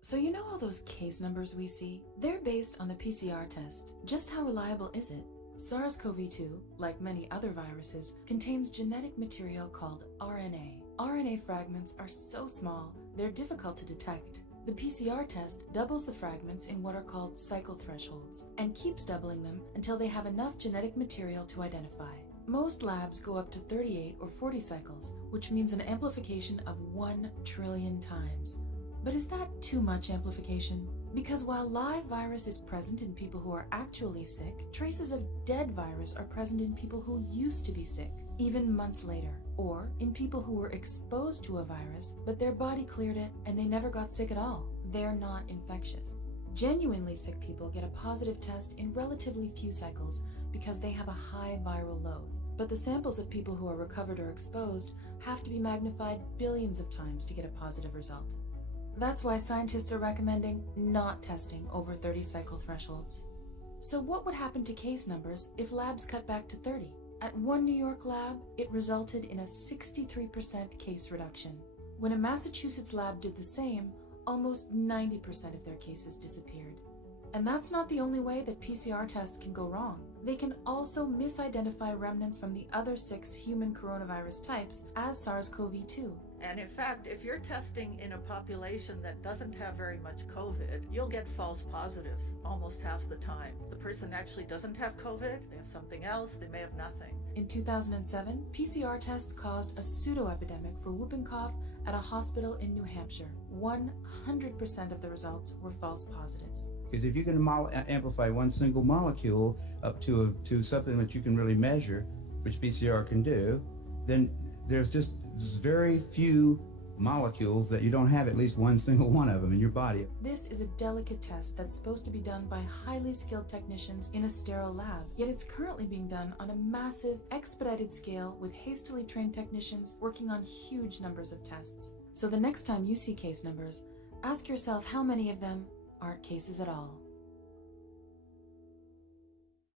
So you know all those case numbers we see? They're based on the PCR test. Just how reliable is it? SARS-CoV-2, like many other viruses, contains genetic material called RNA. RNA fragments are so small, they're difficult to detect. The PCR test doubles the fragments in what are called cycle thresholds and keeps doubling them until they have enough genetic material to identify. Most labs go up to 38 or 40 cycles, which means an amplification of 1 trillion times. But is that too much amplification? Because while live virus is present in people who are actually sick, traces of dead virus are present in people who used to be sick, even months later, or in people who were exposed to a virus, but their body cleared it and they never got sick at all. They're not infectious. Genuinely sick people get a positive test in relatively few cycles because they have a high viral load. But the samples of people who are recovered or exposed have to be magnified billions of times to get a positive result. That's why scientists are recommending not testing over 30 cycle thresholds. So what would happen to case numbers if labs cut back to 30? At one New York lab, it resulted in a 63% case reduction. When a Massachusetts lab did the same, almost 90% of their cases disappeared. And that's not the only way that PCR tests can go wrong. They can also misidentify remnants from the other 6 human coronavirus types as SARS-CoV-2. And in fact, if you're testing in a population that doesn't have very much COVID, you'll get false positives almost half the time. The person actually doesn't have COVID, they have something else, they may have nothing. In 2007, PCR tests caused a pseudo-epidemic for whooping cough at a hospital in New Hampshire. 100% of the results were false positives. Because if you can amplify one single molecule up to something that you can really measure, which PCR can do, then there's just very few molecules that you don't have at least one single one of them in your body. This is a delicate test that's supposed to be done by highly skilled technicians in a sterile lab, yet it's currently being done on a massive, expedited scale with hastily trained technicians working on huge numbers of tests. So the next time you see case numbers, ask yourself how many of them aren't cases at all.